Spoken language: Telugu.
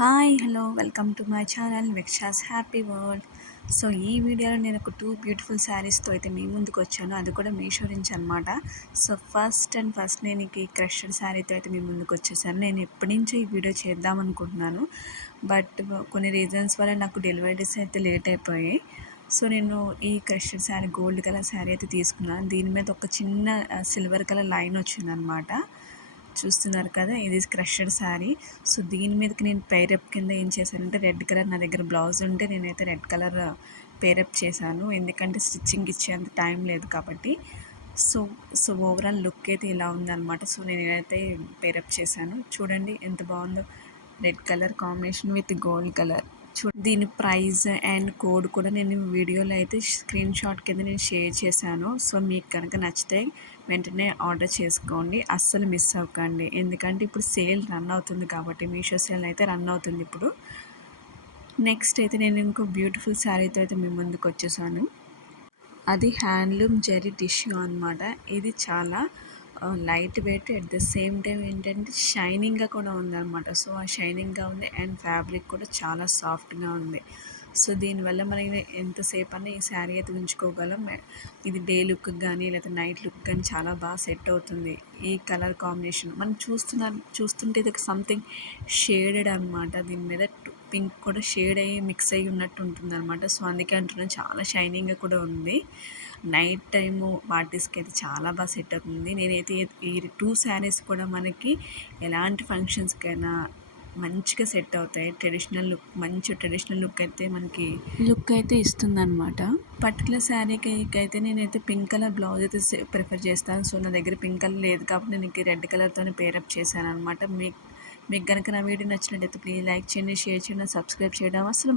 Hi hello welcome to my channel విక్షాస్ హ్యాపీ వరల్డ్. సో ఈ వీడియోలో నేను ఒక 2 బ్యూటిఫుల్ శారీస్తో అయితే మీ ముందుకు వచ్చాను, అది కూడా మీషో నుంచి అనమాట. సో ఫస్ట్ నేను ఈ క్రష్డ్ శారీతో అయితే మీ ముందుకు వచ్చేసాను. నేను ఎప్పటి నుంచో ఈ వీడియో చేద్దాం అనుకుంటున్నాను, బట్ కొన్ని రీజన్స్ వల్ల నాకు డెలివరీస్ అయితే లేట్ అయిపోయాయి. సో నేను ఈ crushed sari gold colour sari అయితే తీసుకున్నాను. దీని మీద ఒక చిన్న సిల్వర్ కలర్ లైన్ వచ్చిందనమాట. చూస్తున్నారు కదా, ఇది క్రష్డ్ శారీ. సో దీని మీదకి నేను పేరప్ కింద ఏం చేశానంటే రెడ్ కలర్, నా దగ్గర బ్లౌజ్ ఉంటే నేనైతే రెడ్ కలర్ పేరప్ చేశాను, ఎందుకంటే స్టిచ్చింగ్ ఇచ్చేంత టైం లేదు కాబట్టి. సో సో ఓవరాల్ లుక్ అయితే ఇలా ఉందన్నమాట. సో నేనైతే పేరప్ చేశాను, చూడండి ఎంత బాగుందో. Red colour combination with gold colour. దీని ప్రైస్ అండ్ కోడ్ కూడా నేను వీడియోలో అయితే స్క్రీన్ షాట్ కింద నేను షేర్ చేశాను. సో మీకు కనుక నచ్చితే వెంటనే ఆర్డర్ చేసుకోండి, అస్సలు మిస్ అవ్వకండి. ఎందుకంటే ఇప్పుడు సేల్ రన్ అవుతుంది కాబట్టి, మీషో సేల్ అయితే రన్ అవుతుంది ఇప్పుడు. నెక్స్ట్ అయితే నేను ఇంకో బ్యూటిఫుల్ శారీతో అయితే మీ ముందుకు వచ్చేసాను. అది హ్యాండ్లూమ్ జరీ టిష్యూ అనమాట. ఇది చాలా light weight, at the same time ఏంటంటే షైనింగ్గా కూడా ఉందన్నమాట. సో ఆ షైనింగ్గా ఉంది అండ్ ఫ్యాబ్రిక్ కూడా చాలా సాఫ్ట్గా ఉంది. సో దీనివల్ల మనం ఎంతసేపు అన్నా ఈ శారీ అయితే ఉంచుకోగలం. ఇది డే లుక్ కానీ లేదా నైట్ లుక్ కానీ చాలా బాగా సెట్ అవుతుంది. ఈ కలర్ కాంబినేషన్ మనం చూస్తుంటే ఇది సంథింగ్ షేడెడ్ అనమాట. దీని మీద పింక్ కూడా షేడ్ అయ్యి మిక్స్ అయ్యి ఉన్నట్టు ఉంటుంది అనమాట. సో అందుకే అంటున్నాను, చాలా షైనింగ్గా కూడా ఉంది. నైట్ టైము పార్టీస్కి అయితే చాలా బాగా సెట్ అవుతుంది. నేనైతే ఈ 2 శారీస్ కూడా మనకి ఎలాంటి ఫంక్షన్స్కైనా మంచిగా సెట్ అవుతాయి. మంచి ట్రెడిషనల్ లుక్ అయితే ఇస్తుందన్నమాట. పర్టికులర్ శారీకి అయితే నేనైతే పింక్ కలర్ బ్లౌజ్ అయితే ప్రిఫర్ చేస్తాను. సో నా దగ్గర పింక్ కలర్ లేదు కాబట్టి నేను రెడ్ కలర్తోనే పేరప్ చేశాను అనమాట. మీకు కనుక నా వీడియో నచ్చినట్టయితే ప్లీజ్ లైక్ చేయండి, షేర్ చేయండి, సబ్స్క్రైబ్ చేయడం అసలు